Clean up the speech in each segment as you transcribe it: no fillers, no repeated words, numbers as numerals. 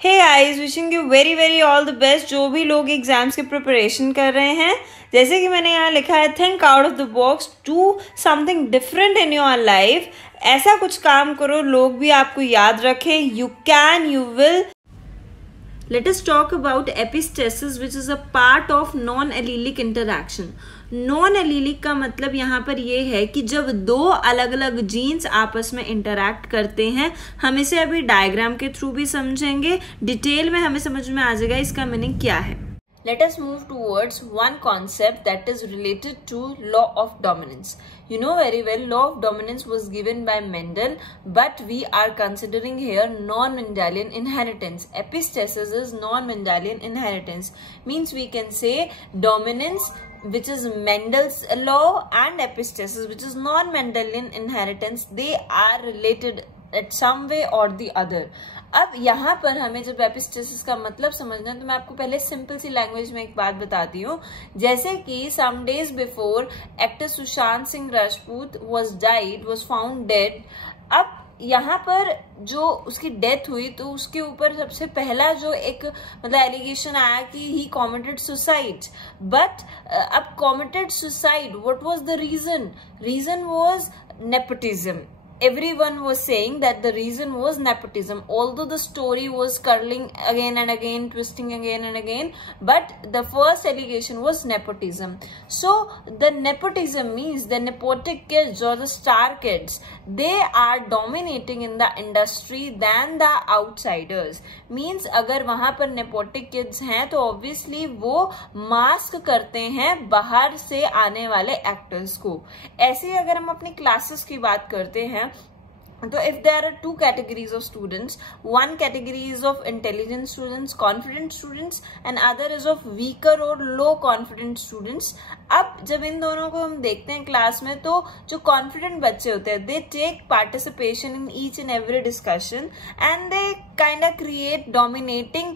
Hey guys, wishing you very very all the best. जो भी लोग एग्जाम्स की प्रिपरेशन कर रहे हैं, जैसे कि मैंने यहाँ लिखा है, think out of the box, do something different in your life. ऐसा कुछ काम करो लोग भी आपको याद रखें। You can, you will. Let us talk about epistasis, which is a part of non-allelic interaction. Non-allelic का मतलब यहाँ पर ये है कि जब दो अलग अलग जीन्स आपस में इंटरैक्ट करते हैं, हम इसे अभी डायग्राम के थ्रू भी समझेंगे, डिटेल में हमें समझ में आ जाएगा इसका मीनिंग क्या है। Let us move towards one concept that is related to law of dominance. You know very well, law of dominance was given by Mendel, but we are considering here non-Mendelian inheritance. Epistasis is non-Mendelian inheritance. Means we can say dominance, which is Mendel's law, and epistasis, which is non-Mendelian inheritance. They are related at some way or the other. अब यहाँ पर हमें जब epistasis का मतलब समझना है तो मैं आपको पहले सिंपल सी लैंग्वेज में एक बात बताती हूँ। जैसे कि some days before actor Sushant Singh Rajput was found dead। अब यहाँ पर जो उसकी डेथ हुई तो उसके ऊपर सबसे पहला जो एक मतलब एलिगेशन आया कि ही कॉमिटेड सुसाइड। बट अब committed suicide, what was the reason? Reason was nepotism. Everyone was saying that the reason was nepotism, although the story was curling again and again, twisting again and again, but the first allegation was nepotism. So the nepotism means the nepotic kids or the star kids, they are dominating in the industry than the outsiders. Means अगर वहां पर nepotic kids हैं तो obviously वो mask करते हैं बाहर से आने वाले एक्टर्स को। ऐसे अगर हम अपनी क्लासेस की बात करते हैं तो if there are two categories of students, one category is of intelligent students, confident students, and other is of weaker or low confident students. अब जब इन दोनों को हम देखते हैं क्लास में तो जो कॉन्फिडेंट बच्चे होते हैं, they take participation in each and every discussion and they kind of create dominating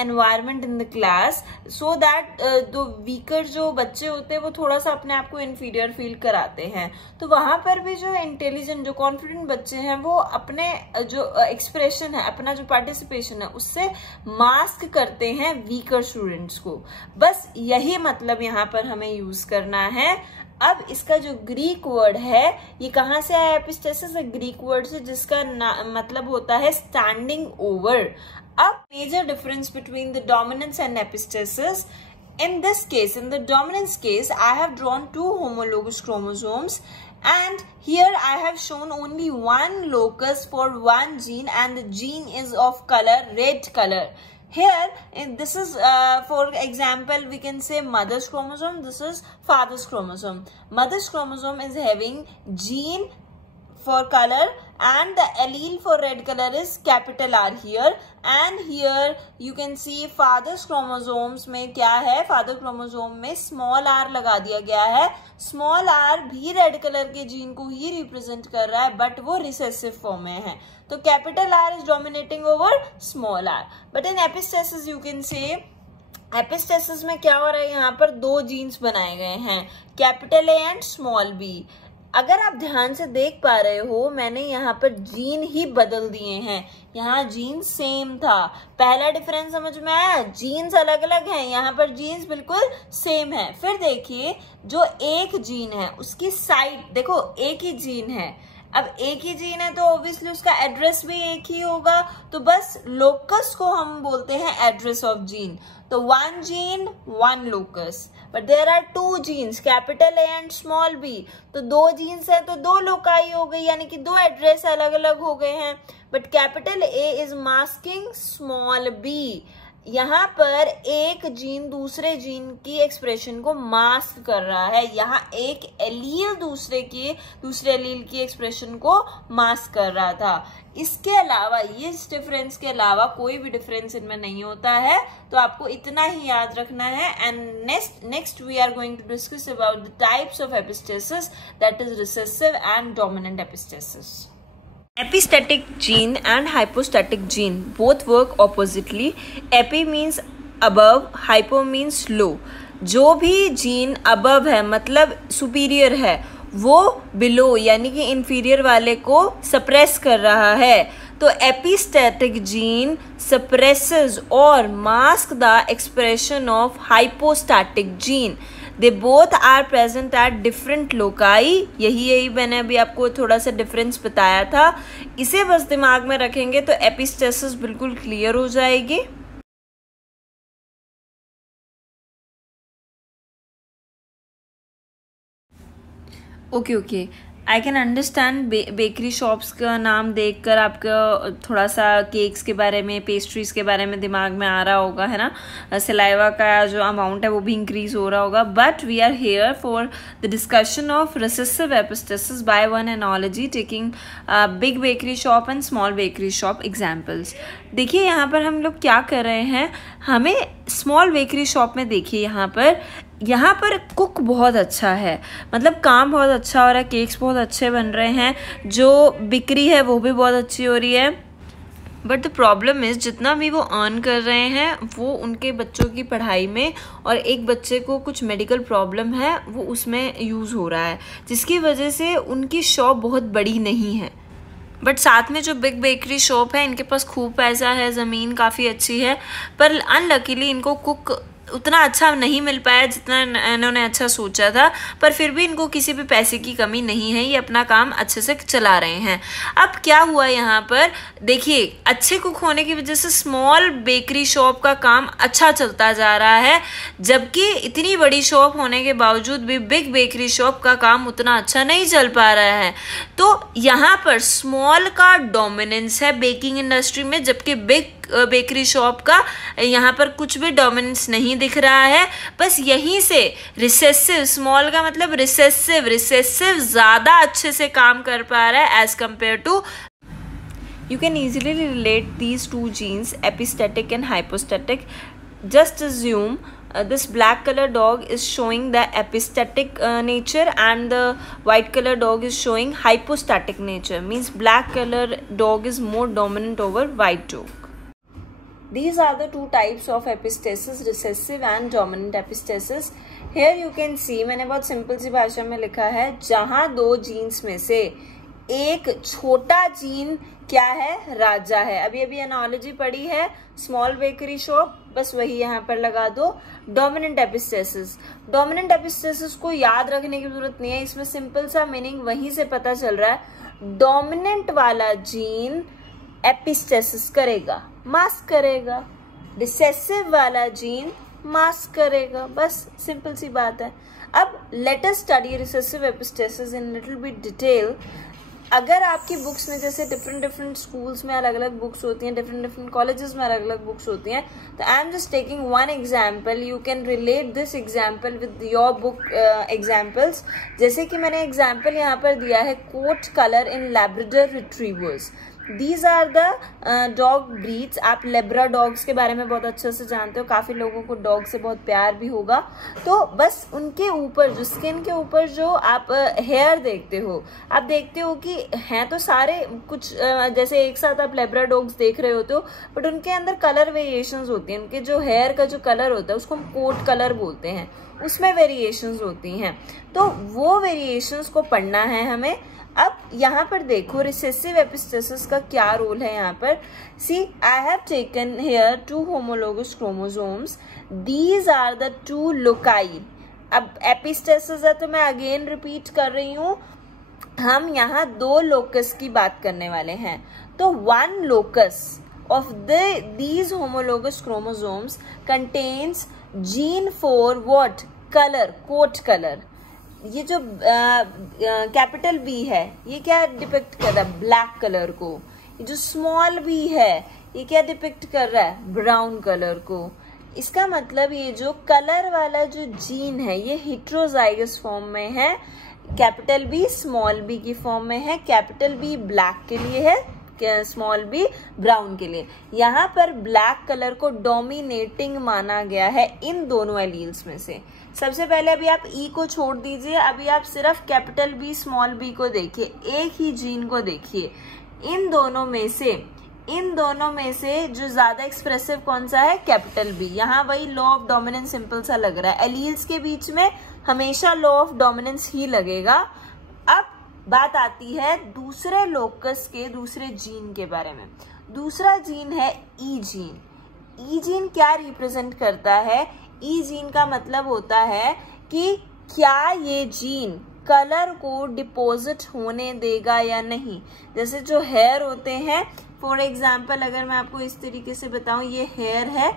environment in the class, so that the weaker जो बच्चे होते हैं वो थोड़ा सा अपने आप को inferior feel कराते हैं। तो वहां पर भी जो intelligent, जो confident बच्चे हैं वो अपने जो expression है, अपना जो participation है, उससे mask करते हैं weaker students को। बस यही मतलब यहाँ पर हमें यूज करना है। अब इसका जो ग्रीक वर्ड है ये कहाँ से आया? एपिस्टेसिस ग्रीक वर्ड से, जिसका मतलब होता है स्टैंडिंग ओवर। अब major difference between the dominance and epistasis. In this case, in the dominance case, I have drawn two homologous chromosomes, and here I have shown only one locus for one gene, and the gene is of color red color. Here, this is for example, we can say mother's chromosome, this is father's chromosome. Mother's chromosome is having gene for color and the allele for red color is capital R here, and here you can see father's chromosomes में क्या है? father chromosome में small r लगा दिया गया है। small r भी red color के जीन को ही represent कर रहा है, but वो recessive form में है, तो capital R is dominating over small r. But in epistasis you can say, epistasis में क्या हो रहा है? यहाँ पर दो जीन्स बनाए गए हैं, capital A and small b। अगर आप ध्यान से देख पा रहे हो, मैंने यहाँ पर जीन ही बदल दिए हैं, यहाँ जीन सेम था। पहला डिफरेंस समझ में आया? जीन्स अलग अलग हैं, यहाँ पर जीन्स बिल्कुल सेम है। फिर देखिए, जो एक जीन है उसकी साइड देखो, एक ही जीन है। अब एक ही जीन है तो ऑब्वियसली उसका एड्रेस भी एक ही होगा, तो बस लोकस को हम बोलते हैं एड्रेस ऑफ जीन। तो one gene one locus, but there are two genes, capital A and small B, तो दो जीन्स है तो दो लोकाई हो गई, यानी कि दो एड्रेस अलग अलग हो गए हैं। But capital A is masking small B. यहाँ पर एक जीन दूसरे जीन की एक्सप्रेशन को मास्क कर रहा है, यहाँ एक एलील दूसरे एलील की एक्सप्रेशन को मास्क कर रहा था। इसके अलावा, ये डिफरेंस के अलावा कोई भी डिफरेंस इनमें नहीं होता है, तो आपको इतना ही याद रखना है। And next we are going to discuss about the types of epistasis, that is recessive and dominant epistasis. Epistatic gene and hypostatic gene both work oppositely. Epi means above, hypo means low. जो भी gene above है मतलब superior है, वो below यानी कि inferior वाले को सप्रेस कर रहा है। तो एपिस्टैटिक जीन सप्रेसेस और mask the expression of hypostatic gene. They both are present at different loci. यही मैंने अभी आपको थोड़ा सा डिफरेंस बताया था, इसे बस दिमाग में रखेंगे तो एपिस्टेसिस बिल्कुल क्लियर हो जाएगी। Okay I can understand bakery shops का नाम देखकर आपका थोड़ा सा केक्स के बारे में, पेस्ट्रीज के बारे में दिमाग में आ रहा होगा, है ना। सलाइवा का जो अमाउंट है वो भी इंक्रीज हो रहा होगा। But we are here for the discussion of recessive epistasis by one analogy taking big bakery shop and small bakery shop examples. देखिए यहाँ पर हम लोग क्या कर रहे हैं, हमें स्मॉल बेकरी शॉप में देखिए यहाँ पर कुक बहुत अच्छा है, मतलब काम बहुत अच्छा हो रहा है, केक्स बहुत अच्छे बन रहे हैं, जो बिक्री है वो भी बहुत अच्छी हो रही है। बट द प्रॉब्लम इज़ जितना भी वो अर्न कर रहे हैं वो उनके बच्चों की पढ़ाई में, और एक बच्चे को कुछ मेडिकल प्रॉब्लम है वो उसमें यूज़ हो रहा है, जिसकी वजह से उनकी शॉप बहुत बड़ी नहीं है। बट साथ में जो बिग बेकरी शॉप है इनके पास खूब पैसा है, ज़मीन काफ़ी अच्छी है, पर अनलकीली इनको कुक उतना अच्छा नहीं मिल पाया जितना इन्होंने अच्छा सोचा था। पर फिर भी इनको किसी भी पैसे की कमी नहीं है, ये अपना काम अच्छे से चला रहे हैं। अब क्या हुआ यहाँ पर देखिए, अच्छे कुक होने की वजह से स्मॉल बेकरी शॉप का काम अच्छा चलता जा रहा है, जबकि इतनी बड़ी शॉप होने के बावजूद भी बिग बेकरी शॉप का काम उतना अच्छा नहीं चल पा रहा है। तो यहाँ पर स्मॉल का डोमिनेंस है बेकिंग इंडस्ट्री में, जबकि बिग बेकरी शॉप का यहाँ पर कुछ भी डोमिनेंस नहीं दिख रहा है। बस यहीं से रिसेसिव, स्मॉल का मतलब रिसेसिव ज़्यादा अच्छे से काम कर पा रहा है as compare to. You can easily relate these two genes, epistatic and hypostatic. Just assume this black color dog is showing the epistatic nature and the white color dog is showing hypostatic nature. Means black color dog is more dominant over white dog. These are the two types of epistasis, recessive and dominant epistasis. Here you can see, मैंने बहुत simple सी भाषा में लिखा है, जहाँ दो jeans में से एक छोटा जीन क्या है, राजा है। अभी एनालॉजी पढ़ी है स्मॉल बेकरी शॉप, बस वही यहाँ पर लगा दो। डोमिनेंट एपिस्टेसिस को याद रखने की जरूरत नहीं है, इसमें सिंपल सा मीनिंग वहीं से पता चल रहा है। डोमिनेंट वाला जीन एपिस्टेसिस करेगा, मास्क करेगा, रिसेसिव वाला जीन मास्क करेगा, बस सिंपल सी बात है। अब let us study recessive epistasis in little bit detail. अगर आपकी बुक्स में जैसे डिफरेंट स्कूल्स में अलग अलग बुक्स होती हैं, डिफरेंट कॉलेजेस में अलग अलग बुक्स होती हैं, तो I am just taking one example. You can relate this example with your book examples. जैसे कि मैंने एग्जाम्पल यहाँ पर दिया है, coat colour in Labrador retrievers. These are the dog breeds. आप लेब्रा डॉग्स के बारे में बहुत अच्छे से जानते हो, काफ़ी लोगों को डॉग से बहुत प्यार भी होगा। तो बस उनके ऊपर जो स्किन के ऊपर जो आप हेयर देखते हो, आप देखते हो कि हैं तो सारे कुछ जैसे एक साथ आप लेब्रा डॉग्स देख रहे होते हो, बट उनके अंदर कलर वेरिएशंस होती हैं। उनके जो हेयर का जो कलर होता है उसको हम कोट कलर बोलते हैं, उसमें वेरिएशंस होती हैं। तो वो वेरिएशंस को पढ़ना है हमें। अब यहाँ पर देखो रिसेसिव एपिस्टेसिस का क्या रोल है यहाँ पर। See, I have taken here 2 homologous chromosomes, these are the 2 loci. अब एपिस्टेसिस है तो मैं अगेन रिपीट कर रही हूँ, हम यहाँ 2 लोकस की बात करने वाले हैं। तो 1 locus of these homologous chromosomes contains gene for what? Color, coat color। ये जो कैपिटल बी है ये क्या डिपिक्ट कर रहा है? ब्लैक कलर को। ये जो स्मॉल बी है ये क्या डिपिक्ट कर रहा है? ब्राउन कलर को। इसका मतलब ये जो कलर वाला जो जीन है ये हेटेरोजाइगस फॉर्म में है, कैपिटल बी स्मॉल बी की फॉर्म में है। कैपिटल बी ब्लैक के लिए है, स्मॉल बी ब्राउन के लिए। यहाँ पर ब्लैक कलर को डोमिनेटिंग माना गया है इन दोनों एलील्स में से। सबसे पहले अभी आप ई को छोड़ दीजिए, अभी आप सिर्फ कैपिटल बी स्मॉल बी को देखिए, एक ही जीन को देखिए। इन दोनों में से जो ज्यादा एक्सप्रेसिव कौन सा है? Capital B. यहाँ वही लॉ ऑफ डोमिनेंस सिंपल सा लग रहा है। एलील्स के बीच में हमेशा लॉ ऑफ डोमिनेंस ही लगेगा। अब बात आती है दूसरे लोकस के दूसरे जीन के बारे में। दूसरा जीन है ई जीन। ई जीन क्या रिप्रेजेंट करता है? ई जीन का मतलब होता है कि क्या ये जीन कलर को डिपॉजिट होने देगा या नहीं। जैसे जो हेयर होते हैं, फॉर एग्जाम्पल अगर मैं आपको इस तरीके से बताऊं, ये हेयर है,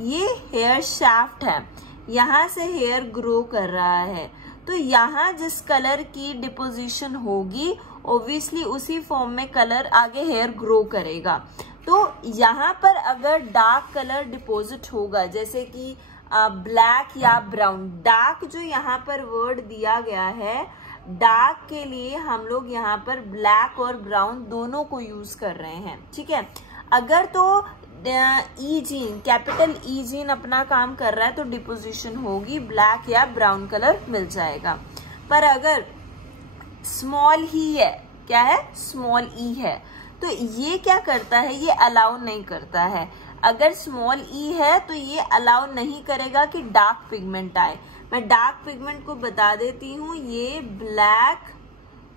ये हेयर शाफ्ट है, यहाँ से हेयर ग्रो कर रहा है, तो यहाँ जिस कलर की डिपोजिशन होगी ऑब्वियसली उसी फॉर्म में कलर आगे हेयर ग्रो करेगा। तो यहाँ पर अगर डार्क कलर डिपॉजिट होगा, जैसे कि ब्लैक या ब्राउन, डार्क जो यहाँ पर वर्ड दिया गया है, डार्क के लिए हम लोग यहाँ पर ब्लैक और ब्राउन दोनों को यूज कर रहे हैं, ठीक है। अगर तो ई जीन, कैपिटल ई जीन अपना काम कर रहा है तो डिपोजिशन होगी, ब्लैक या ब्राउन कलर मिल जाएगा। पर अगर स्मॉल ही है, क्या है, स्मॉल ई है, तो ये क्या करता है, ये अलाउ नहीं करता है। अगर स्मॉल ई है तो ये अलाउ नहीं करेगा कि डार्क पिगमेंट आए। मैं डार्क पिगमेंट को बता देती हूँ, ये ब्लैक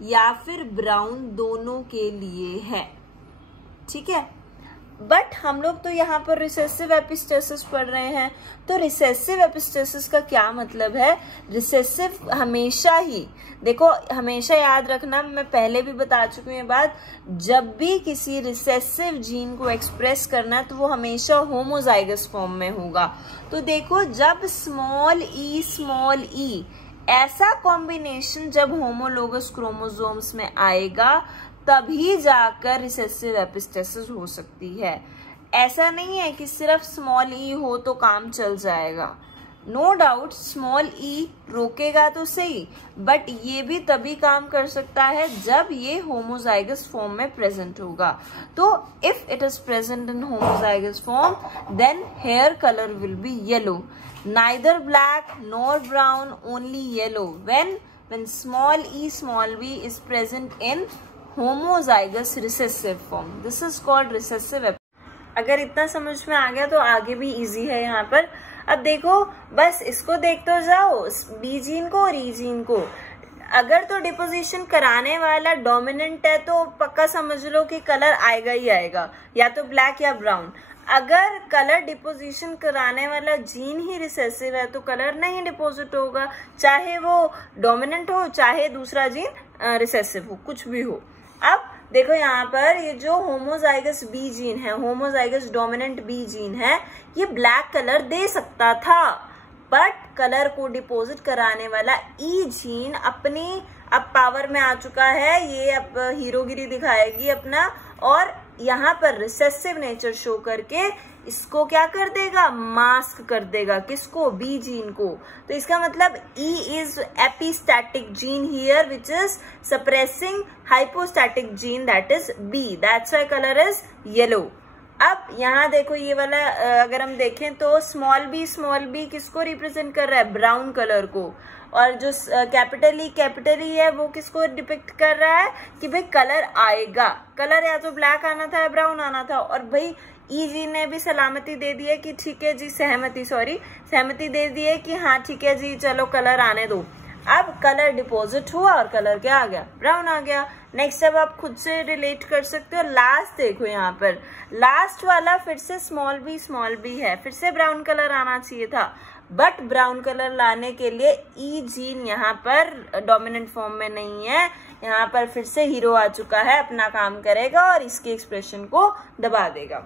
या फिर ब्राउन दोनों के लिए है, ठीक है। बट हम लोग तो यहाँ पर रिसेसिव एपिस्टेसिस पढ़ रहे हैं, तो रिसेसिव एपिस्टेसिस का क्या मतलब है? रिसेसिव हमेशा ही, देखो हमेशा याद रखना, मैं पहले भी बता चुकी हूँ ये बात, जब भी किसी रिसेसिव जीन को एक्सप्रेस करना है तो वो हमेशा होमोजाइगस फॉर्म में होगा। तो देखो जब स्मॉल ई ऐसा कॉम्बिनेशन जब होमोलोगस क्रोमोसोम्स में आएगा तभी जाकर रिसेसिव एपिस्टेसिस हो सकती है। ऐसा नहीं है कि सिर्फ स्मॉल ई हो तो काम चल जाएगा। नो डाउट स्मॉल ई रोकेगा तो सही, बट ये भी तभी काम कर सकता है जब ये होमोजाइगस फॉर्म में प्रेजेंट होगा। तो if it is present in homozygous form then hair colour will be yellow, neither black nor brown, only yellow when small e is present in homozygous recessive form. This is called recessive. अगर इतना समझ में आ गया तो आगे भी easy है यहाँ पर। अब देखो बस इसको देख तो जाओ, बी जीन को और ई जीन को। अगर तो डिपोजिशन कराने वाला डोमिनेंट है तो पक्का समझ लो कि कलर आएगा ही आएगा, या तो ब्लैक या ब्राउन। अगर कलर डिपोजिशन कराने वाला जीन ही रिसेसिव है तो कलर नहीं डिपोजिट होगा, चाहे वो डोमिनेंट हो चाहे दूसरा जीन रिसेसिव हो, कुछ भी हो। अब देखो यहाँ पर ये जो होमोजाइगस बी जीन है, होमोजाइगस डोमिनेंट बी जीन है, ये ब्लैक कलर दे सकता था, बट कलर को डिपोजिट कराने वाला ई जीन अपनी अब पावर में आ चुका है, ये अब हीरोगिरी दिखाएगी अपना, और यहाँ पर रिसेसिव नेचर शो करके इसको क्या कर देगा, मास्क कर देगा। किसको, बी जीन को। तो इसका मतलब E is epistatic gene here which is suppressing hypostatic gene that is B, that's why colour is yellow. अब यहाँ देखो ये वाला अगर हम देखें तो स्मॉल बी किसको रिप्रेजेंट कर रहा है, ब्राउन कलर को, और जो कैपिटल ई है वो किसको डिपिक्ट कर रहा है कि भाई कलर आएगा, कलर या तो ब्लैक आना था या ब्राउन आना था। और भाई ई जी ने भी सलामती दे दी है कि ठीक है जी, सहमति दे दी है कि हाँ ठीक है जी चलो कलर आने दो। अब कलर डिपॉजिट हुआ और कलर क्या आ गया, ब्राउन आ गया। नेक्स्ट अब आप खुद से रिलेट कर सकते हो। लास्ट देखो यहाँ पर लास्ट वाला फिर से स्मॉल बी है, फिर से ब्राउन कलर आना चाहिए था, बट ब्राउन कलर लाने के लिए ई जीन यहाँ पर डोमिनेंट फॉर्म में नहीं है, यहाँ पर फिर से हीरो आ चुका है, अपना काम करेगा और इसके एक्सप्रेशन को दबा देगा।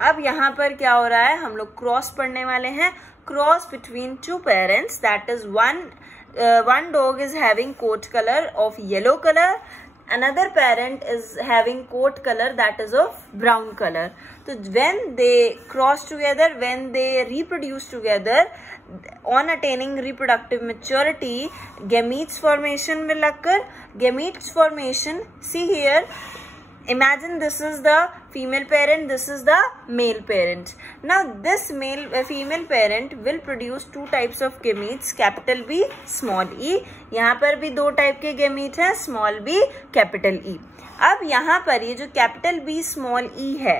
अब यहाँ पर क्या हो रहा है, हम लोग क्रॉस पढ़ने वाले हैं, cross between two parents, that is one dog is having coat color of yellow color, another parent is having coat color that is of brown color. So when they cross together, when they reproduce together, on attaining reproductive maturity, gametes formation will occur. Gametes formation, see here, imagine this is the female parent, this is the male parent. Now this female parent will produce two types of gametes, capital B, small e. यहाँ पर भी दो type के gametes हैं, small b, capital E. अब यहाँ पर ये जो कैपिटल B स्मॉल e है,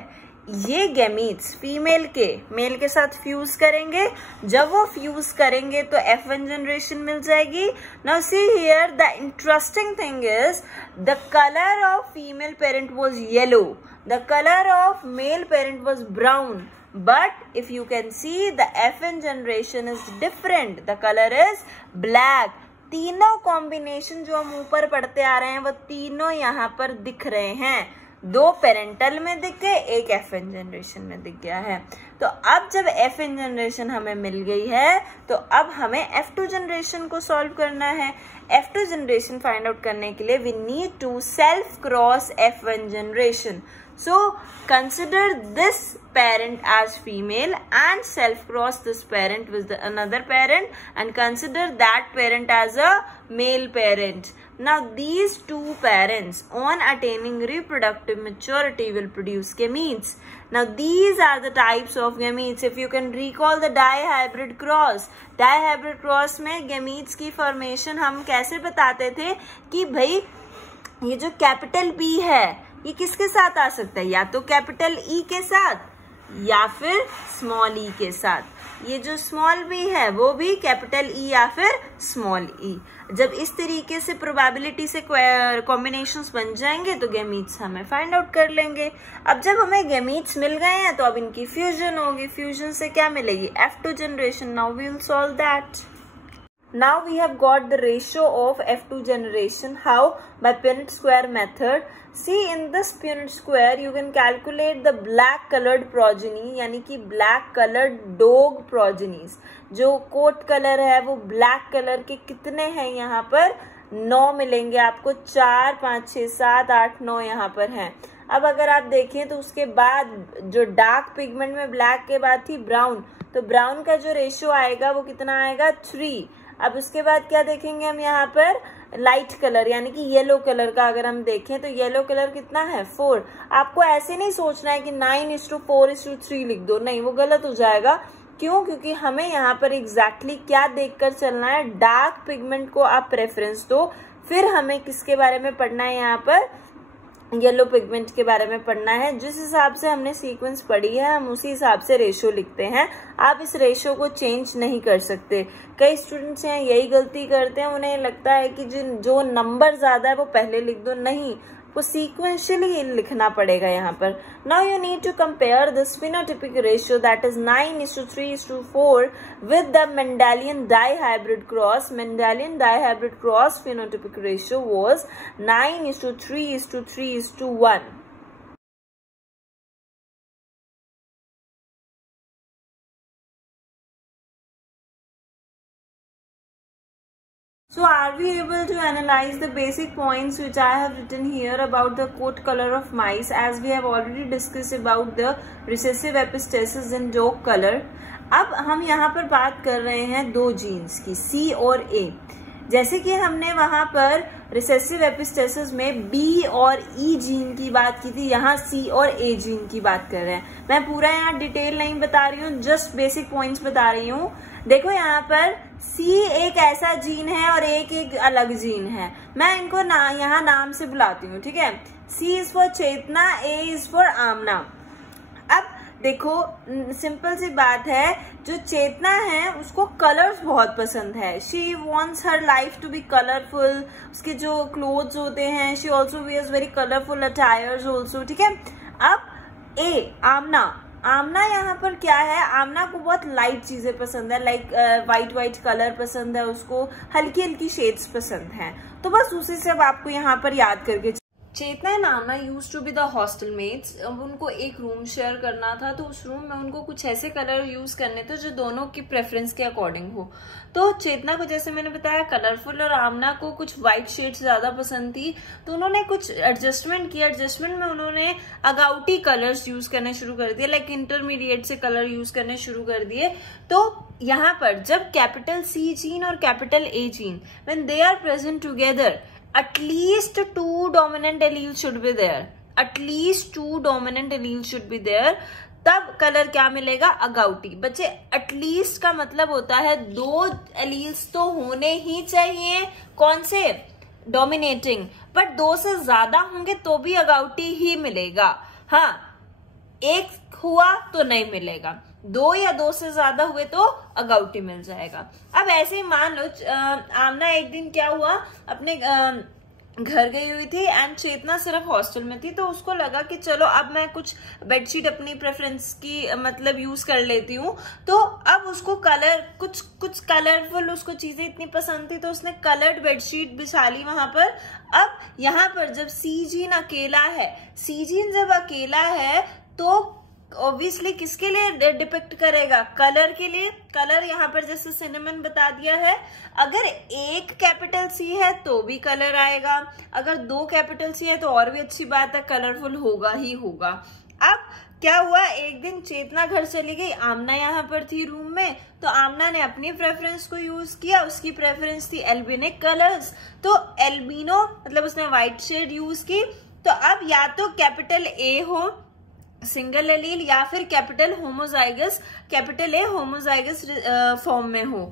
ये गैमीट्स फीमेल के मेल के साथ फ्यूज करेंगे। जब वो फ्यूज करेंगे तो F1 जनरेशन मिल जाएगी। Now see here the interesting thing is the colour of female parent was yellow, the colour of male parent was brown, but if you can see the F1 generation is different, the color is black। तीनों combination जो हम ऊपर पढ़ते आ रहे हैं वो तीनों यहाँ पर दिख रहे हैं, 2 पेरेंटल में दिख गए, एक F1 जनरेशन में दिख गया है। तो अब जब F1 जनरेशन हमें मिल गई है तो अब हमें F2 जनरेशन को सॉल्व करना है। F2 जनरेशन फाइंड आउट करने के लिए we need to self cross F1 generation. So consider this parent as female and self cross this parent with another parent and consider that parent as a male parent. Now these two parents on attaining reproductive maturity will produce gametes. Now these are the types of gametes. If you can recall the dihybrid cross, dihybrid cross में gametes की formation हम कैसे बताते थे कि भाई ये जो कैपिटल B है ये किसके साथ आ सकता है, या तो कैपिटल E के साथ या फिर स्मॉल e के साथ। ये जो स्मॉल b है वो भी कैपिटल E या फिर स्मॉल e। जब इस तरीके से प्रोबेबिलिटी से कॉम्बिनेशंस बन जाएंगे तो गैमीट्स हमें फाइंड आउट कर लेंगे। अब जब हमें गैमीट्स मिल गए हैं तो अब इनकी फ्यूजन होगी। फ्यूजन से क्या मिलेगी, F2 generation. Now we will solve that. Now we have got the ratio of F2 generation. How? By Punnett square method. See, in this Punnett square you can calculate the black colored progeny, यानी कि black colored dog progenies। जो coat colour है वो black colour के कितने हैं यहाँ पर, 9 मिलेंगे आपको। 4, 5, 6, 7, 8, 9 यहाँ पर हैं। अब अगर आप देखें तो उसके बाद जो डार्क पिगमेंट में ब्लैक के बाद थी ब्राउन, तो ब्राउन का जो रेशियो आएगा वो कितना आएगा, 3। अब उसके बाद क्या देखेंगे हम यहाँ पर, लाइट कलर यानी कि येलो कलर का अगर हम देखें तो येलो कलर कितना है, 4। आपको ऐसे नहीं सोचना है कि 9:4:3 लिख दो, नहीं, वो गलत हो जाएगा। क्यों? क्योंकि हमें यहाँ पर एग्जैक्टली क्या देखकर चलना है, डार्क पिगमेंट को आप प्रेफरेंस दो, फिर हमें किसके बारे में पढ़ना है, यहाँ पर येलो पिगमेंट के बारे में पढ़ना है। जिस हिसाब से हमने सीक्वेंस पढ़ी है हम उसी हिसाब से रेशियो लिखते हैं। आप इस रेशियो को चेंज नहीं कर सकते। कई स्टूडेंट्स हैं यही गलती करते हैं, उन्हें लगता है कि जो नंबर ज्यादा है वो पहले लिख दो, नहीं, वो सीक्वेंशियली लिखना पड़ेगा यहाँ पर। Now you need to compare this phenotypic ratio that is 9:3:4 with the Mendelian dihybrid cross. Mendelian dihybrid cross phenotypic ratio was 9:3:3:1. So are we able to analyze the basic points which I have written here about the coat color of mice, as we have already discussed about the recessive epistasis in dog color. अब हम यहाँ पर बात कर रहे हैं 2 jeans की, C और A। जैसे कि हमने वहां पर रिसेसिव एपिस्टेसिस में B और E जीन की बात की थी, यहाँ C और A जीन की बात कर रहे हैं। मैं पूरा यहाँ डिटेल नहीं बता रही हूँ, जस्ट बेसिक पॉइंट्स बता रही हूँ। देखो यहाँ पर C एक ऐसा जीन है और एक अलग जीन है। मैं इनको यहाँ नाम से बुलाती हूँ, ठीक है। C is for Chetna, A is for Aamna. अब देखो सिंपल सी बात है, जो चेतना है उसको कलर्स बहुत पसंद है। She wants her life to be colourful. उसके जो क्लोथ्स होते हैं, she also wears very colourful attires also, ठीक है। अब ए आमना, आमना यहाँ पर क्या है, आमना को बहुत लाइट चीजें पसंद है, लाइक वाइट कलर पसंद है, उसको हल्की हल्की शेड्स पसंद हैं। तो बस उसी से अब आपको यहाँ पर याद करके, Chetna and Aamna used to be the hostel mates. अब उनको एक रूम शेयर करना था, तो उस रूम में उनको कुछ ऐसे कलर यूज करने थे जो दोनों की प्रेफरेंस के अकॉर्डिंग हो। तो चेतना को जैसे मैंने बताया कलरफुल और आमना को कुछ व्हाइट शेड्स ज्यादा पसंद थी, तो उन्होंने कुछ एडजस्टमेंट किया। एडजस्टमेंट में उन्होंने अगाउटी कलर्स यूज करने शुरू कर दिए, लाइक इंटरमीडिएट से कलर यूज करने शुरू कर दिए। तो यहाँ पर जब कैपिटल C जीन और capital A gene when they are present together, at least 2 dominant alleles should be there, at least 2 dominant alleles should be there, तब कलर क्या मिलेगा, अगाउटी। बच्चे एटलीस्ट का मतलब होता है 2 एलील्स तो होने ही चाहिए, कौन से, डोमिनेटिंग, बट 2 से ज्यादा होंगे तो भी अगाउटी ही मिलेगा। हाँ, एक हुआ तो नहीं मिलेगा, 2 या 2 से ज्यादा हुए तो अगाउटी मिल जाएगा। अब ऐसे ही मान लो आमना एक दिन क्या हुआ, अपने घर गई हुई थी एंड चेतना सिर्फ हॉस्टल में थी, तो उसको लगा कि चलो अब मैं कुछ बेडशीट अपनी प्रेफरेंस की मतलब यूज कर लेती हूँ। तो अब उसको कलर कुछ कलरफुल उसको चीजें इतनी पसंद थी, तो उसने कलर्ड बेडशीट बिछा ली वहां पर। अब यहाँ पर जब सीजीन अकेला है, सीजीन जब अकेला है तो ऑब्वियसली किसके लिए डिपिक्ट करेगा, कलर के लिए। कलर यहाँ पर जैसे सिनेमन बता दिया है, अगर एक कैपिटल सी है तो भी कलर आएगा, अगर 2 कैपिटल सी है तो और भी अच्छी बात है, कलरफुल होगा ही होगा। अब क्या हुआ, एक दिन चेतना घर चली गई, आमना यहाँ पर थी रूम में, तो आमना ने अपनी प्रेफरेंस को यूज किया, उसकी प्रेफरेंस थी एल्बिनिक कलर्स, तो एल्बिनो मतलब उसने व्हाइट शेड यूज की। तो अब या तो कैपिटल ए हो सिंगल एलील, या फिर capital homozygous, capital A homozygous form में हो,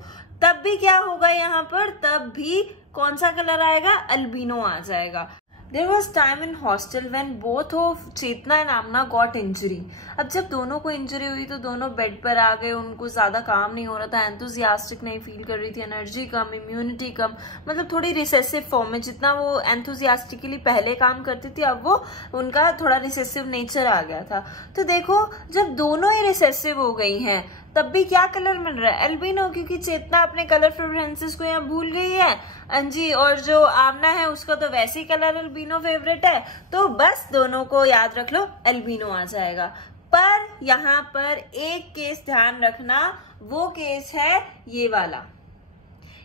तब भी क्या होगा यहाँ पर, तब भी कौन सा कलर आएगा, अल्बिनो आ जाएगा। There was time in hostel when both of Chetna and Amna got injury। अब जब दोनों को इंजरी हुई तो दोनों बेड पर आ गए, उनको ज्यादा काम नहीं हो रहा था, एंथुजियास्टिक नहीं फील कर रही थी, एनर्जी कम, इम्यूनिटी कम, मतलब थोड़ी रिसेसिव फॉर्म में। जितना वो एंथुजियास्टिकली पहले काम करती थी, अब वो उनका थोड़ा रिसेसिव नेचर आ गया था। तो देखो जब दोनों ही रिसेसिव हो गई हैं तब भी क्या कलर मिल रहा है, एल्बिनो, क्योंकि चेतना अपने कलर प्रेफरेंसेस को यहाँ भूल गई है अंजी, और जो आमना है उसका तो वैसे ही कलर एल्बिनो फेवरेट है, तो बस दोनों को याद रख लो, एल्बिनो आ जाएगा। पर यहाँ पर एक केस ध्यान रखना, वो केस है ये वाला।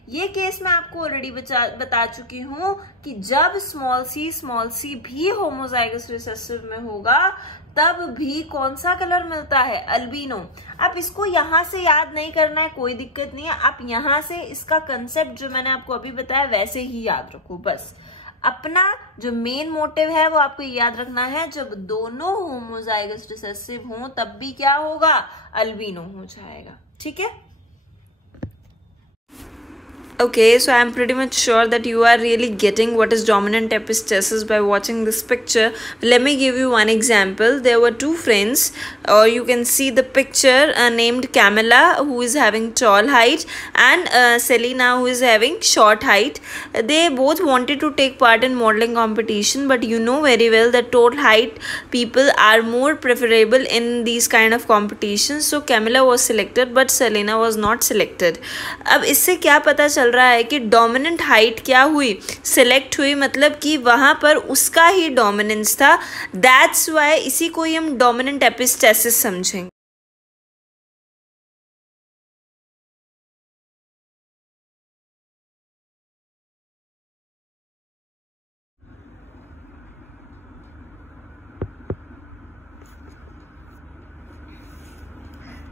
ये केस मैं आपको ऑलरेडी बता चुकी हूं कि जब स्मॉल सी भी होमोजाइगस रिसेसिव में होगा तब भी कौन सा कलर मिलता है, अल्बिनो। अब इसको यहां से याद नहीं करना है, कोई दिक्कत नहीं है, आप यहां से इसका कंसेप्ट जो मैंने आपको अभी बताया वैसे ही याद रखो। बस अपना जो मेन मोटिव है वो आपको याद रखना है, जब दोनों होमोजाइगस रिसेसिव हों तब भी क्या होगा, अल्बिनो हो जाएगा। ठीक है, Okay, so I'm pretty much sure that you are really getting what is dominant epistasis by watching this picture. Let me give you one example. There were 2 friends, or you can see the picture, named Camilla, who is having tall height, and Selena, who is having short height. They both wanted to take part in modeling competition, but you know very well that tall height people are more preferable in these kind of competitions. So Camilla was selected, but Selena was not selected. अब इससे क्या पता चल रहा है कि dominant height क्या हुई, सिलेक्ट हुई, मतलब कि वहां पर उसका ही डोमिनेंस था। दैट्स वाई इसी को ही हम डोमिनेंट एपिस्टेसिस समझेंगे।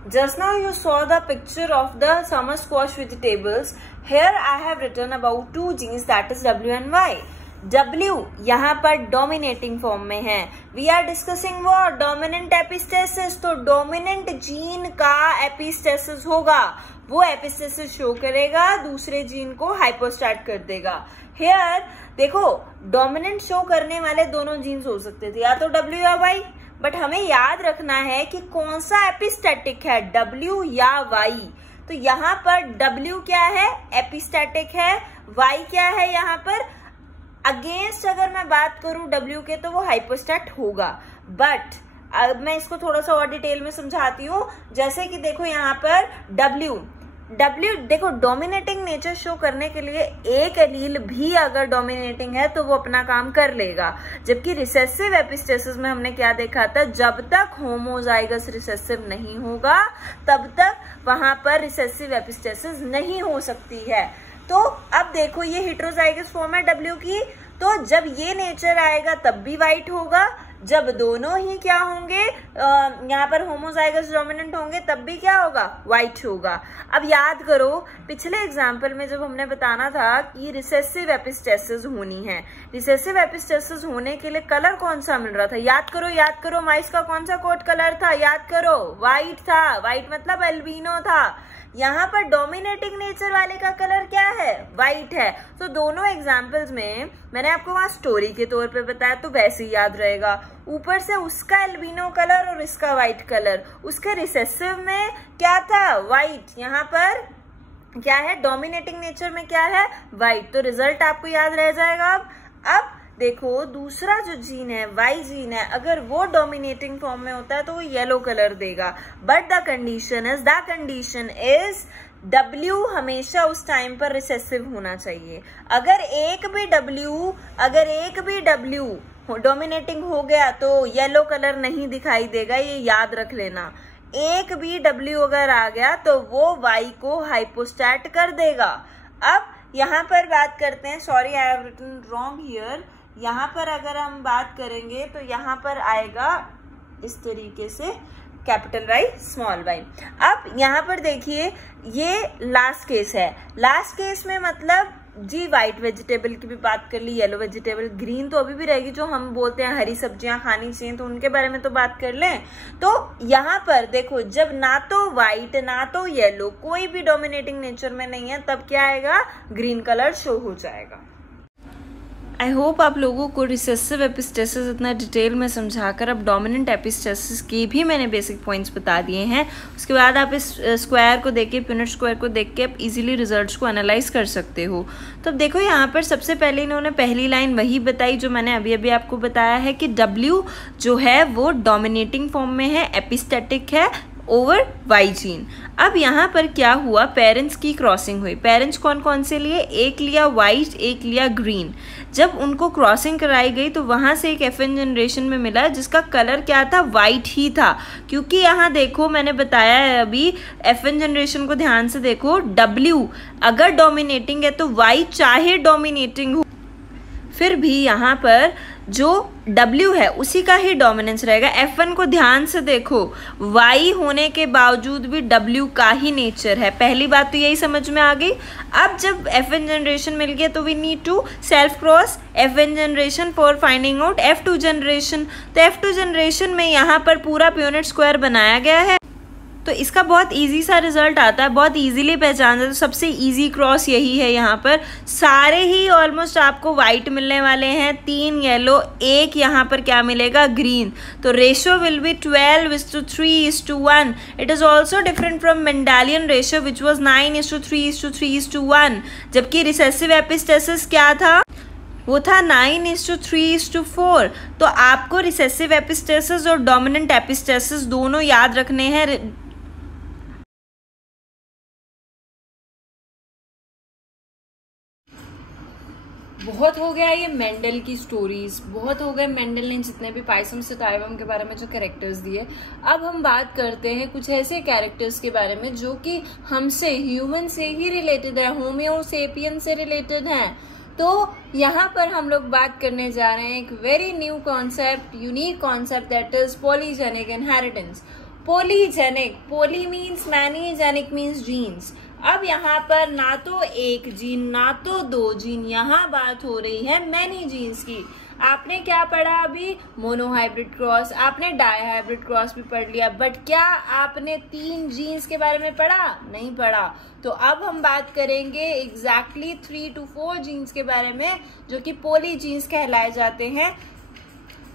Just now you saw the picture of the summer squash vegetables. Here I have written about 2 genes, that is W and Y. W यहाँ पर डोमिनेटिंग फॉर्म में है। We are discussing what, dominant epistasis. तो dominant gene का epistasis होगा, वो epistasis show करेगा, दूसरे जीन को हाइपोस्टैट कर देगा। हेयर देखो डोमिनेंट शो करने वाले दोनों जीन्स हो सकते थे, या तो W या Y, बट हमें याद रखना है कि कौन सा एपिस्टैटिक है, W या Y। तो यहाँ पर W क्या है, एपिस्टैटिक है, Y क्या है, यहाँ पर अगेंस्ट अगर मैं बात करूं W के तो वो हाइपोस्टैट होगा। बट अब मैं इसको थोड़ा सा और डिटेल में समझाती हूँ। जैसे कि देखो यहाँ पर W देखो डोमिनेटिंग नेचर शो करने के लिए एक एलील भी अगर डोमिनेटिंग है तो वो अपना काम कर लेगा, जबकि रिसेसिव एपिस्टेसिस में हमने क्या देखा था, जब तक होमोजाइगस रिसेसिव नहीं होगा तब तक वहां पर रिसेसिव एपिस्टेसिस नहीं हो सकती है। तो अब देखो ये हेटेरोजाइगस फॉर्म है W की, तो जब ये नेचर आएगा तब भी व्हाइट होगा, जब दोनों ही क्या होंगे यहाँ पर होमोजाइगस डोमिनेंट होंगे तब भी क्या होगा, व्हाइट होगा। अब याद करो पिछले एग्जाम्पल में जब हमने बताना था कि रिसेसिव एपिस्टेसिस होनी है, रिसेसिव एपिस्टेसिस होने के लिए कलर कौन सा मिल रहा था, याद करो माइस का कौन सा कोट कलर था, याद करो व्हाइट था, व्हाइट मतलब एल्बिनो था। यहाँ पर डोमिनेटिंग नेचर वाले का कलर क्या है, व्हाइट है। तो दोनों एग्जाम्पल्स में मैंने आपको वहां स्टोरी के तौर पे बताया तो वैसे ही याद रहेगा। ऊपर से उसका एल्बिनो कलर और इसका व्हाइट कलर, उसके रिसेसिव में क्या था, व्हाइट। यहाँ पर क्या है, डोमिनेटिंग नेचर में क्या है, व्हाइट। तो रिजल्ट आपको याद रह जाएगा। अब देखो दूसरा जो जीन है, वाई जीन है, अगर वो डोमिनेटिंग फॉर्म में होता है तो वो येलो कलर देगा। But the condition is W हमेशा उस टाइम पर रिसेसिव होना चाहिए। अगर एक भी W डोमिनेटिंग हो गया तो येलो कलर नहीं दिखाई देगा, ये याद रख लेना। एक भी W अगर आ गया तो वो Y को हाइपोस्टैट कर देगा। अब यहाँ पर बात करते हैं, sorry I have written wrong here. यहाँ पर अगर हम बात करेंगे तो यहाँ पर आएगा इस तरीके से कैपिटल वाई स्मॉल वाई। अब यहाँ पर देखिए ये लास्ट केस है। लास्ट केस में मतलब जी व्हाइट वेजिटेबल की भी बात कर ली, येलो वेजिटेबल, ग्रीन तो अभी भी रहेगी, जो हम बोलते हैं हरी सब्जियां खानी चाहिए तो उनके बारे में तो बात कर लें। तो यहाँ पर देखो जब ना तो व्हाइट ना तो येलो कोई भी डोमिनेटिंग नेचर में नहीं है, तब क्या आएगा, ग्रीन कलर शो हो जाएगा। आई होप आप लोगों को रिसेसिव एपिस्टेसिस इतना डिटेल में समझाकर अब डोमिनेंट एपिस्टेसिस के भी मैंने बेसिक पॉइंट्स बता दिए हैं। उसके बाद आप इस स्क्वायर को देख के, पुनेट स्क्वायर को देख के आप इजीली रिजल्ट्स को एनालाइज कर सकते हो। तो अब देखो यहाँ पर सबसे पहले इन्होंने पहली लाइन वही बताई जो मैंने अभी अभी आपको बताया है कि W जो है वो डोमिनेटिंग फॉर्म में है, एपिस्टेटिक है ओवर वाई जीन। अब यहाँ पर क्या हुआ, पेरेंट्स की क्रॉसिंग हुई। पेरेंट्स कौन कौन से लिए, एक लिया वाइट एक लिया ग्रीन। जब उनको क्रॉसिंग कराई गई तो वहाँ से एक FN जनरेशन में मिला जिसका कलर क्या था, वाइट ही था। क्योंकि यहाँ देखो मैंने बताया है अभी, FN जनरेशन को ध्यान से देखो, W अगर डोमिनेटिंग है तो Y चाहे डोमिनेटिंग हो फिर भी यहाँ पर जो W है उसी का ही डोमिनेंस रहेगा। F1 को ध्यान से देखो, Y होने के बावजूद भी W का ही नेचर है। पहली बात तो यही समझ में आ गई। अब जब FN जनरेशन मिल गया तो we need to self cross FN generation for finding out F2 generation. तो F2 जनरेशन में यहाँ पर पूरा प्यूनेट स्क्वायर बनाया गया है, तो इसका बहुत इजी सा रिजल्ट आता है, बहुत इजीली पहचान जाता है। तो सबसे इजी क्रॉस यही है। यहाँ पर सारे ही ऑलमोस्ट आपको वाइट मिलने वाले हैं, 3 येलो, 1 यहाँ पर क्या मिलेगा, ग्रीन। तो ratio will be 12:3:1। It is also different from Mendelian ratio which was 9:3:3:1। जबकि रिसेसिव एपिस्टेसिस क्या था, वो था 9:3:4। तो आपको रिसेसिव एपिस्टेसिस और डोमिनेंट एपिस्टेसिस दोनों याद रखने हैं। बहुत हो गया ये मेंडल की स्टोरीज, बहुत हो गए मेंडल ने जितने भी पाइसम सिटाइवम के बारे में जो कैरेक्टर्स दिए। अब हम बात करते हैं कुछ ऐसे कैरेक्टर्स के बारे में जो कि हमसे, ह्यूमन से ही रिलेटेड है, होमियो सेपियन से रिलेटेड हैं। तो यहाँ पर हम लोग बात करने जा रहे हैं एक very new concept, unique concept, that is polygenic inheritance. Polygenic, poly means many, genic means genes. अब यहाँ पर ना तो एक जीन ना तो 2 जीन, यहाँ बात हो रही है मैनी जीन्स की। आपने क्या पढ़ा अभी, मोनोहाइब्रिड क्रॉस, आपने डाईहाइब्रिड क्रॉस भी पढ़ लिया, बट क्या आपने 3 जीन्स के बारे में पढ़ा, नहीं पढ़ा। तो अब हम बात करेंगे एग्जैक्टली 3 to 4 जीन्स के बारे में जो कि पॉली जीन्स कहलाए जाते हैं।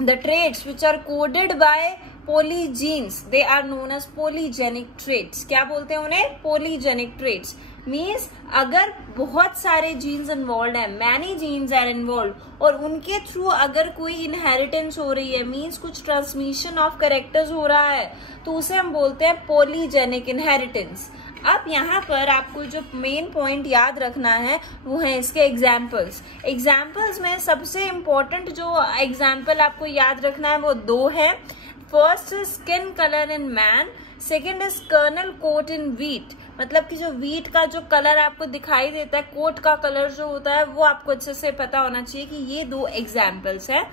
The traits which are coded by polygenes, they are known as polygenic traits। क्या बोलते हैं उन्हें, polygenic traits। मीन्स अगर बहुत सारे जीन्स इन्वॉल्व हैं, मैनी जीन्स आर इन्वॉल्व, और उनके थ्रू अगर कोई इनहेरिटेंस हो रही है, मीन्स कुछ ट्रांसमिशन ऑफ कैरेक्टर्स हो रहा है, तो उसे हम बोलते हैं पॉलीजेनिक इनहेरिटेंस। अब यहाँ पर आपको जो मेन पॉइंट याद रखना है वो है इसके एग्जाम्पल्स। एग्जाम्पल्स में सबसे इम्पोर्टेंट जो एग्जाम्पल आपको याद रखना है वो 2 है। First is skin colour in man, second is kernel coat in wheat. मतलब कि जो व्हीट का जो कलर आपको दिखाई देता है, कोट का कलर जो होता है, वो आपको अच्छे से पता होना चाहिए कि ये 2 एग्जाम्पल्स है।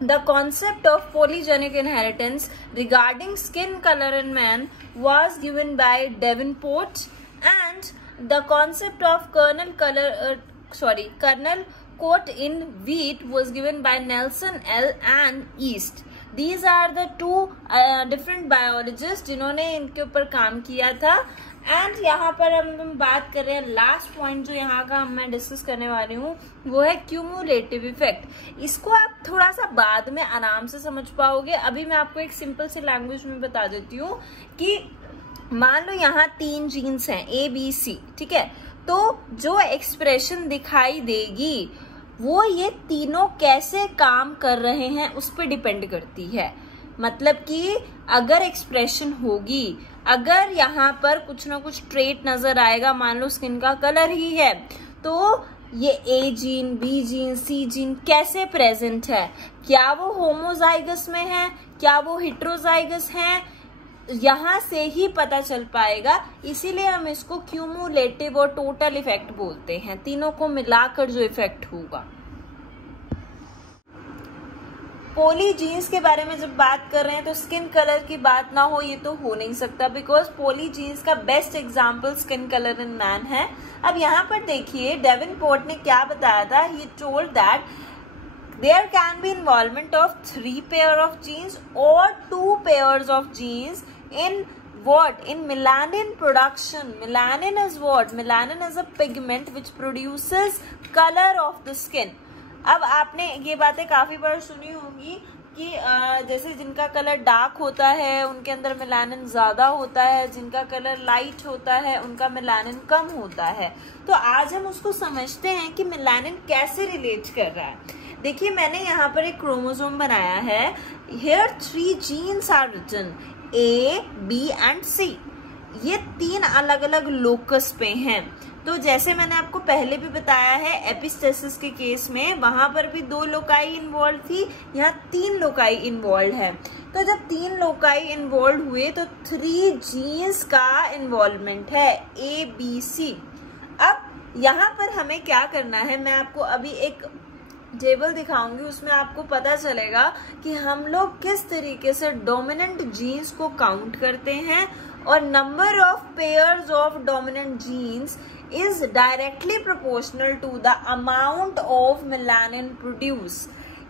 The concept of polygenic inheritance regarding skin color in man was given by Davenport, and the concept of kernel coat in wheat was given by Nelson L. and East. These are the 2 different biologists जिन्होंने इनके ऊपर काम किया था। And यहाँ पर हम बात कर रहे हैं लास्ट पॉइंट जो यहाँ का मैं डिस्कस करने वाली हूँ, वो है क्यूमुलेटिव इफेक्ट। इसको आप थोड़ा सा बाद में आराम से समझ पाओगे। अभी मैं आपको एक सिंपल से लैंग्वेज में बता देती हूँ कि मान लो यहाँ 3 जीन्स हैं ABC, ठीक है, तो जो एक्सप्रेशन दिखाई देगी वो ये तीनों कैसे काम कर रहे हैं उस पर डिपेंड करती है। मतलब कि अगर एक्सप्रेशन होगी, अगर यहाँ पर कुछ ना कुछ ट्रेट नजर आएगा, मान लो स्किन का कलर ही है, तो ये A gene, B gene, C gene कैसे प्रेजेंट है, क्या वो होमोजाइगस में है, क्या वो हेट्रोजाइगस है, यहाँ से ही पता चल पाएगा। इसीलिए हम इसको क्यूमुलेटिव और टोटल इफेक्ट बोलते हैं, तीनों को मिलाकर जो इफेक्ट होगा। पोली जीन्स के बारे में जब बात कर रहे हैं तो स्किन कलर की बात ना हो ये तो हो नहीं सकता, बिकॉज पोली जीन्स का best example skin colour in man है। अब यहाँ पर देखिए डेवेनपोर्ट ने क्या बताया था, he told that there can be involvement of 3 pair of genes or 2 pairs of genes in what? In melanin production. Melanin is what? Melanin is a pigment which produces color of the skin. अब आपने ये बातें काफी बार सुनी होंगी कि जैसे जिनका कलर डार्क होता है उनके अंदर मेलानिन ज्यादा होता है, जिनका कलर लाइट होता है उनका मेलानिन कम होता है। तो आज हम उसको समझते हैं कि मेलानिन कैसे रिलेट कर रहा है। देखिए मैंने यहाँ पर एक क्रोमोसोम बनाया है। Here 3 genes are written, A, B and C. ये 3 अलग अलग लोकस पे हैं। तो जैसे मैंने आपको पहले भी बताया है एपिस्टेसिस के केस में वहां पर भी 2 लोकाई इन्वॉल्व थी, यहाँ 3 लोकाई इन्वॉल्व है। तो जब 3 लोकाई इन्वॉल्व हुए तो 3 जीन्स का इन्वॉल्वमेंट है A, B, C। अब यहाँ पर हमें क्या करना है, मैं आपको अभी एक टेबल दिखाऊंगी, उसमें आपको पता चलेगा कि हम लोग किस तरीके से डोमिनेंट जीन्स को काउंट करते हैं और number of pairs of dominant genes is directly proportional to the amount of melanin produce।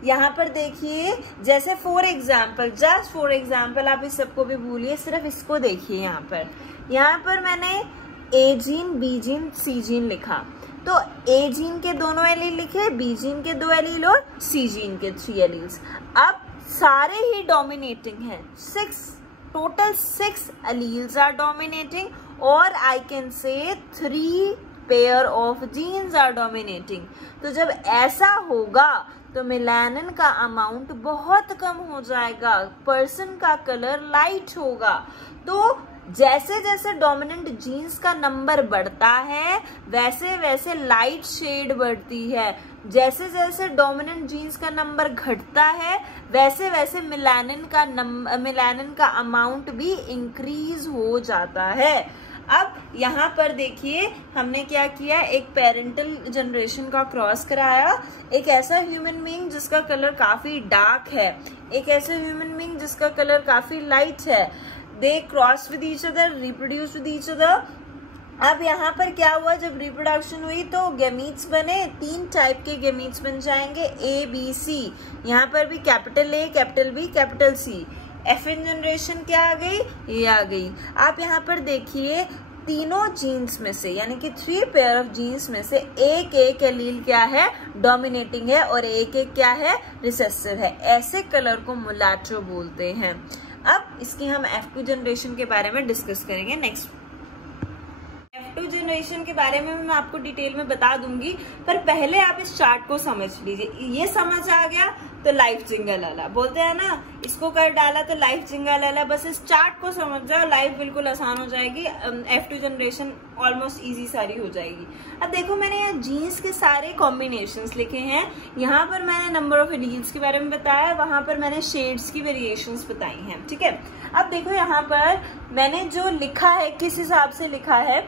यहाँ पर देखिए जैसे for example, just for example, आप इस सबको भी भूलिए, सिर्फ इसको देखिए। यहाँ पर मैंने A gene, B gene, C gene लिखा, तो A जीन के दोनों एलील लिखे, B जीन के 2 एलील और C जीन के 3 एलील्स। अब सारे ही डोमिनेटिंग हैं, टोटल 6 एलील्स आर डोमिनेटिंग और I can say 3 pair of genes are dominating. तो जब ऐसा होगा तो मेलानिन का अमाउंट बहुत कम हो जाएगा, पर्सन का कलर लाइट होगा। तो जैसे जैसे डोमिनेंट जीन्स का नंबर बढ़ता है वैसे वैसे लाइट शेड बढ़ती है, जैसे जैसे डोमिनेंट जीन्स का नंबर घटता है वैसे वैसे मेलानिन का अमाउंट भी इंक्रीज हो जाता है। अब यहाँ पर देखिए हमने क्या किया, एक पेरेंटल जनरेशन का क्रॉस कराया, एक ऐसा ह्यूमन बीइंग जिसका कलर काफी डार्क है, एक ऐसा ह्यूमन बीइंग जिसका कलर काफी लाइट है। They cross with each other, reproduce with each other. अब यहाँ पर क्या हुआ, जब रिप्रोडक्शन हुई तो गैमीट्स बने, 3 टाइप के गैमीट्स बन जाएंगे A, B, C। यहाँ पर भी capital A, capital B, capital C। FN generation क्या आ गई, ये आ गई। आप यहाँ पर देखिए तीनों जीन्स में से यानी कि 3 पेयर ऑफ जीन्स में से एक एलील क्या है, डोमिनेटिंग है और एक क्या है, रिसेसिव है। ऐसे कलर को मुलाटो बोलते हैं। अब इसकी हम F2 जनरेशन के बारे में डिस्कस करेंगे नेक्स्ट। F2 जनरेशन के बारे में मैं आपको डिटेल में बता दूंगी, पर पहले आप इस चार्ट को समझ लीजिए। ये समझ आ गया तो लाइफ जिंगल अला बोलते हैं ना, इसको कर डाला तो लाइफ जिंगल अला। बस इस चार्ट को समझ जाओ, लाइफ बिल्कुल आसान हो जाएगी, F2 जनरेशन ऑलमोस्ट इजी सारी हो जाएगी। अब देखो मैंने यहाँ जीन्स के सारे कॉम्बिनेशंस लिखे हैं। यहाँ पर मैंने नंबर ऑफ एलील्स के बारे में बताया, वहां पर मैंने शेड्स की वेरिएशंस बताई हैं, ठीक है। अब देखो यहाँ पर मैंने जो लिखा है किस हिसाब से लिखा है,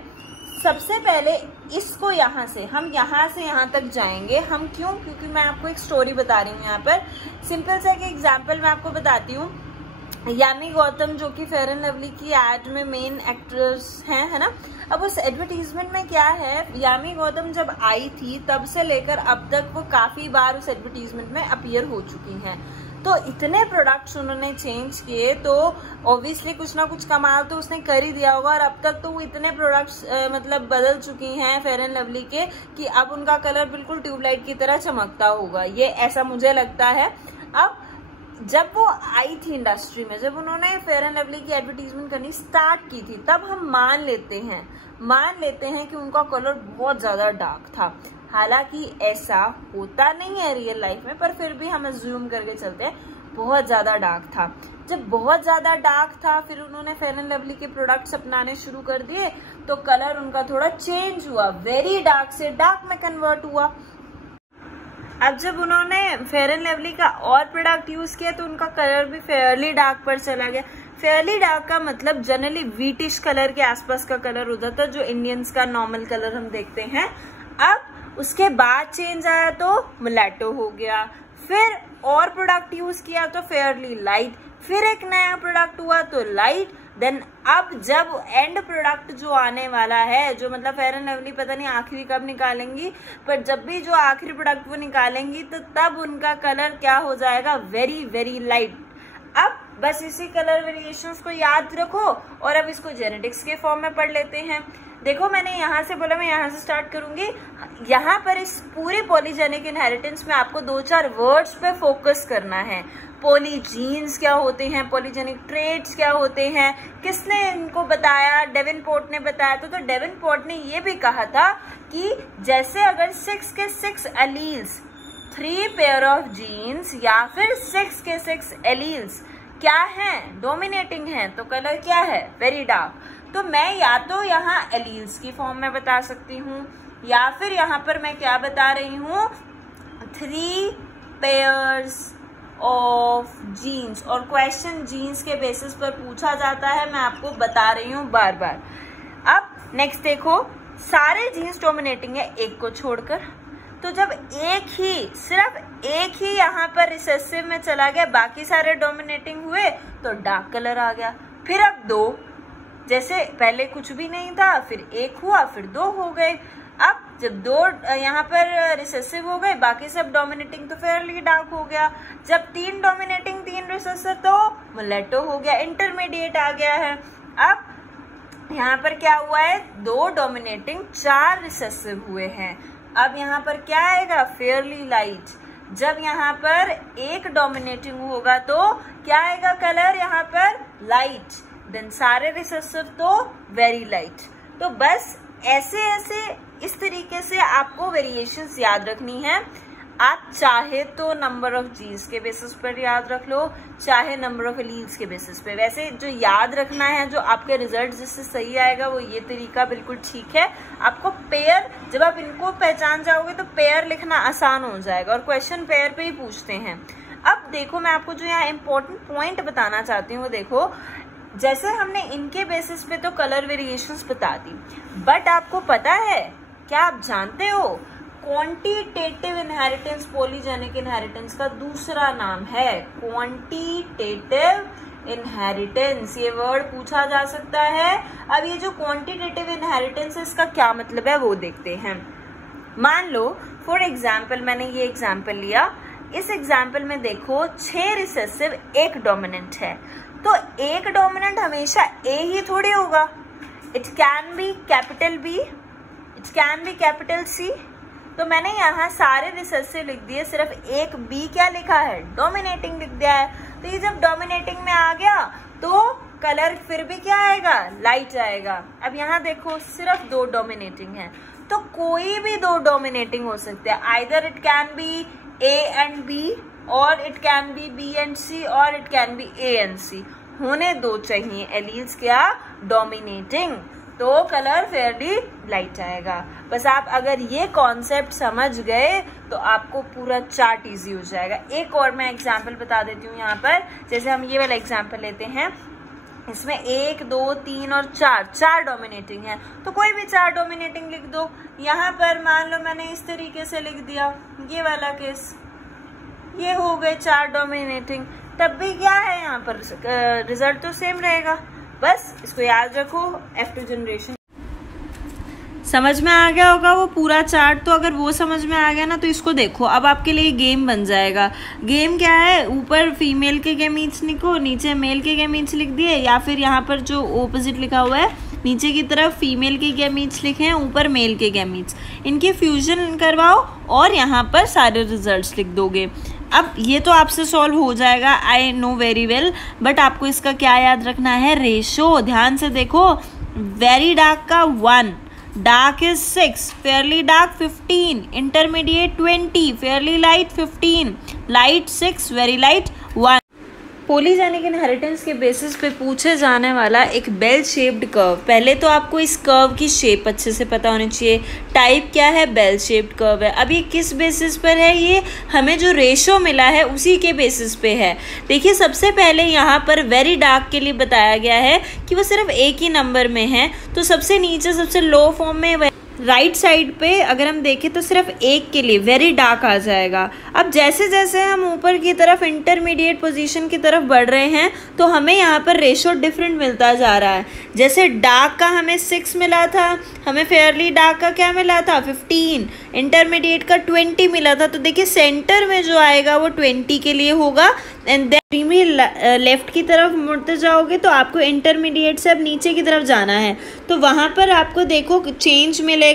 सबसे पहले इसको यहाँ से यहाँ तक जाएंगे हम। क्यों? क्योंकि मैं आपको एक स्टोरी बता रही हूँ। यहाँ पर सिंपल सा एक एग्जाम्पल मैं आपको बताती हूँ। यामी गौतम जो कि फेयर एंड लवली की एड में मेन एक्ट्रेस हैं, है ना। अब उस एडवर्टीजमेंट में क्या है, यामी गौतम जब आई थी तब से लेकर अब तक वो काफी बार उस एडवर्टीजमेंट में अपीयर हो चुकी हैं। तो इतने प्रोडक्ट्स उन्होंने चेंज किए, तो ऑब्वियसली कुछ ना कुछ कमाल तो उसने कर ही दिया होगा। और अब तक तो वो इतने प्रोडक्ट्स मतलब बदल चुकी हैं फेयर एंड लवली के कि अब उनका कलर बिल्कुल ट्यूबलाइट की तरह चमकता होगा, ये ऐसा मुझे लगता है। अब जब वो आई थी इंडस्ट्री में, जब उन्होंने फेयर एंड लवली की एडवर्टीजमेंट करनी स्टार्ट की थी, तब हम मान लेते हैं कि उनका कलर बहुत ज्यादा डार्क था। हालांकि ऐसा होता नहीं है रियल लाइफ में, पर फिर भी हम अज्यूम करके चलते हैं बहुत ज्यादा डार्क था। जब बहुत ज्यादा डार्क था, फिर उन्होंने फेयर एंड लवली के प्रोडक्ट्स अपनाने शुरू कर दिए, तो कलर उनका थोड़ा चेंज हुआ, वेरी डार्क से डार्क में कन्वर्ट हुआ। अब जब उन्होंने फेयर एंड लवली का और प्रोडक्ट यूज किया तो उनका कलर भी फेयरली डार्क पर चला गया। फेयरली डार्क का मतलब जनरली व्हीटिश कलर के आसपास का कलर होता था, जो इंडियंस का नॉर्मल कलर हम देखते हैं। अब उसके बाद चेंज आया तो मुलेटो हो गया, फिर और प्रोडक्ट यूज किया तो फेयरली लाइट, फिर एक नया प्रोडक्ट हुआ तो लाइट, देन अब जब एंड प्रोडक्ट जो आने वाला है, जो मतलब फेयर एंड लवली पता नहीं आखिरी कब निकालेंगी, पर जब भी जो आखिरी प्रोडक्ट वो निकालेंगी तो तब उनका कलर क्या हो जाएगा, वेरी वेरी लाइट। अब बस इसी कलर वेरिएशंस को याद रखो और अब इसको जेनेटिक्स के फॉर्म में पढ़ लेते हैं। देखो मैंने यहाँ से बोला, मैं यहाँ से स्टार्ट करूंगी। यहाँ पर इस पूरे पॉलीजेनिक इनहेरिटेंस में आपको 2-4 वर्ड्स पे फोकस करना है। पॉलीजीन्स क्या होते हैं, पॉलीजेनिक ट्रेट्स क्या होते हैं, किसने इनको बताया, डेवेनपोर्ट ने बताया। तो डेवेनपोर्ट ने ये भी कहा था कि जैसे अगर 6 के 6 एलील्स, 3 पेयर ऑफ जीन्स या फिर 6 के 6 एलील्स क्या हैं, डोमिनेटिंग हैं, तो कलर क्या है, वेरी डार्क। तो मैं या तो यहाँ एलील्स की फॉर्म में बता सकती हूँ, या फिर यहाँ पर मैं क्या बता रही हूँ, 3 पेयर्स ऑफ जीन्स। और क्वेश्चन जीन्स के बेसिस पर पूछा जाता है, मैं आपको बता रही हूँ बार बार। अब नेक्स्ट देखो, सारे जीन्स डोमिनेटिंग है एक को छोड़कर। तो जब सिर्फ एक ही यहाँ पर रिसेसिव में चला गया, बाकी सारे डोमिनेटिंग हुए, तो डार्क कलर आ गया। फिर अब 2, जैसे पहले कुछ भी नहीं था, फिर 1 हुआ, फिर 2 हो गए। अब जब 2 यहाँ पर रिसेसिव हो गए, बाकी सब डोमिनेटिंग, तो फेयरली डार्क हो गया। जब 3 डोमिनेटिंग 3 रिसेसिव, तो मुलेटो हो गया, इंटरमीडिएट आ गया है। अब यहाँ पर क्या हुआ है, 2 डोमिनेटिंग 4 रिसेसिव हुए हैं। अब यहाँ पर क्या आएगा, फेयरली लाइट। जब यहाँ पर 1 डोमिनेटिंग होगा तो क्या आएगा कलर, यहाँ पर लाइट, देन सारे रिसेसिव तो वेरी लाइट। तो बस ऐसे इस तरीके से आपको वेरिएशंस याद रखनी है। आप चाहे तो नंबर ऑफ जीन्स के बेसिस पर याद रख लो, चाहे नंबर ऑफ एलील्स के बेसिस पे। वैसे जो याद रखना है, जो आपके रिजल्ट जिससे सही आएगा, वो ये तरीका बिल्कुल ठीक है। आपको पेयर, जब आप इनको पहचान जाओगे तो पेयर लिखना आसान हो जाएगा, और क्वेश्चन पेयर पे ही पूछते हैं। अब देखो मैं आपको जो यहाँ इंपॉर्टेंट पॉइंट बताना चाहती हूँ, वो देखो, जैसे हमने इनके बेसिस पे तो कलर वेरिएशंस बता दी, बट आपको पता है, क्या आप जानते हो, क्वांटिटेटिव इनहेरिटेंस पॉलीजेनिक इनहेरिटेंस का दूसरा नाम है क्वांटिटेटिव इनहेरिटेंस। ये वर्ड पूछा जा सकता है। अब ये जो क्वांटिटेटिव इनहेरिटेंस है, इसका क्या मतलब है वो देखते हैं। मान लो फॉर एग्जाम्पल, मैंने ये एग्जाम्पल लिया, इस एग्जाम्पल में देखो 6 रिसेसिव 1 डोमिनेंट है, तो 1 डोमिनेंट हमेशा ए ही थोड़ी होगा। It can be capital B, it can be capital C. तो मैंने यहाँ सारे रिसेसिव लिख दिए, सिर्फ एक बी क्या लिखा है, डोमिनेटिंग लिख दिया है। तो ये जब डोमिनेटिंग में आ गया तो कलर फिर भी क्या आएगा, लाइट आएगा। अब यहाँ देखो सिर्फ 2 डोमिनेटिंग है, तो कोई भी 2 डोमिनेटिंग हो सकते हैं। Either it can be A and B, or it can be B and C, or it can be A and C. होने 2 चाहिए एलील्स क्या, डोमिनेटिंग, तो कलर फेयरली लाइट आएगा। बस आप अगर ये कॉन्सेप्ट समझ गए तो आपको पूरा चार्ट इजी हो जाएगा। एक और मैं एग्जांपल बता देती हूँ यहाँ पर, जैसे हम ये वाला एग्जांपल लेते हैं, इसमें 1, 2, 3 और 4 डोमिनेटिंग है, तो कोई भी 4 डोमिनेटिंग लिख दो। यहाँ पर मान लो मैंने इस तरीके से लिख दिया, ये वाला केस, ये हो गए 4 डोमिनेटिंग। तब भी क्या है यहाँ पर रिजल्ट तो सेम रहेगा। बस इसको याद रखो, F2 जनरेशन। समझ में आ गया होगा वो पूरा चार्ट। तो अगर वो समझ में आ गया ना, तो इसको देखो, अब आपके लिए गेम बन जाएगा। गेम क्या है, ऊपर फीमेल के गैमीट्स लिखो, नीचे मेल के गैमीट्स लिख दिए, या फिर यहाँ पर जो ऑपोजिट लिखा हुआ है नीचे की तरफ फीमेल के गैमीट्स लिखे हैं, ऊपर मेल के गैमीट्स, इनके फ्यूजन करवाओ और यहाँ पर सारे रिजल्ट्स लिख दोगे। अब ये तो आपसे सॉल्व हो जाएगा, I know very well, but आपको इसका क्या याद रखना है, रेशो। ध्यान से देखो, वेरी डार्क का 1, dark is 6, Fairlie dark 15, intermediate 20, Fairlie light 15, light 6, very light 1। Polygenic inheritance के बेसिस पे पूछे जाने वाला एक बेल शेप्ड कर्व। पहले तो आपको इस कर्व की शेप अच्छे से पता होनी चाहिए। टाइप क्या है, बेल शेप्ड कर्व है। अब ये किस बेसिस पर है, ये हमें जो रेशो मिला है उसी के बेसिस पे है। देखिए सबसे पहले यहाँ पर वेरी डार्क के लिए बताया गया है कि वो सिर्फ एक ही नंबर में है, तो सबसे नीचे सबसे लो फॉर्म में राइट साइड पे अगर हम देखें तो सिर्फ एक के लिए वेरी डार्क आ जाएगा। अब जैसे जैसे हम ऊपर की तरफ इंटरमीडिएट पोजीशन की तरफ बढ़ रहे हैं तो हमें यहाँ पर रेशो डिफरेंट मिलता जा रहा है। जैसे डार्क का हमें 6 मिला था, हमें फेयरली डार्क का क्या मिला था 15, इंटरमीडिएट का 20 मिला था। तो देखिए सेंटर में जो आएगा वो 20 के लिए होगा। एंड देन लेफ्ट की तरफ मुड़ते जाओगे तो आपको इंटरमीडिएट से अब नीचे की तरफ जाना है, तो वहाँ पर आपको देखो चेंज मिलेगा।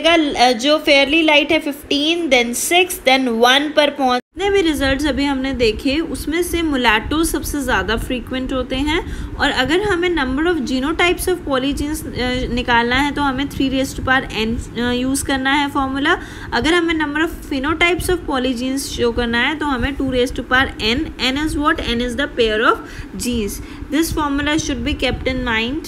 जो फेयरली लाइट है 15, देन 6, देन 1 पर पहुँच। जितने भी रिजल्ट्स अभी हमने देखे उसमें से मुलाटो सबसे ज़्यादा फ्रीक्वेंट होते हैं। और अगर हमें number of genotypes of polygenes निकालना है तो हमें 3n यूज़ करना है फॉर्मूला। अगर हमें number of phenotypes of polygenes show करना है तो हमें 2n। n is what, n is the pair of genes. This formula should be kept in mind.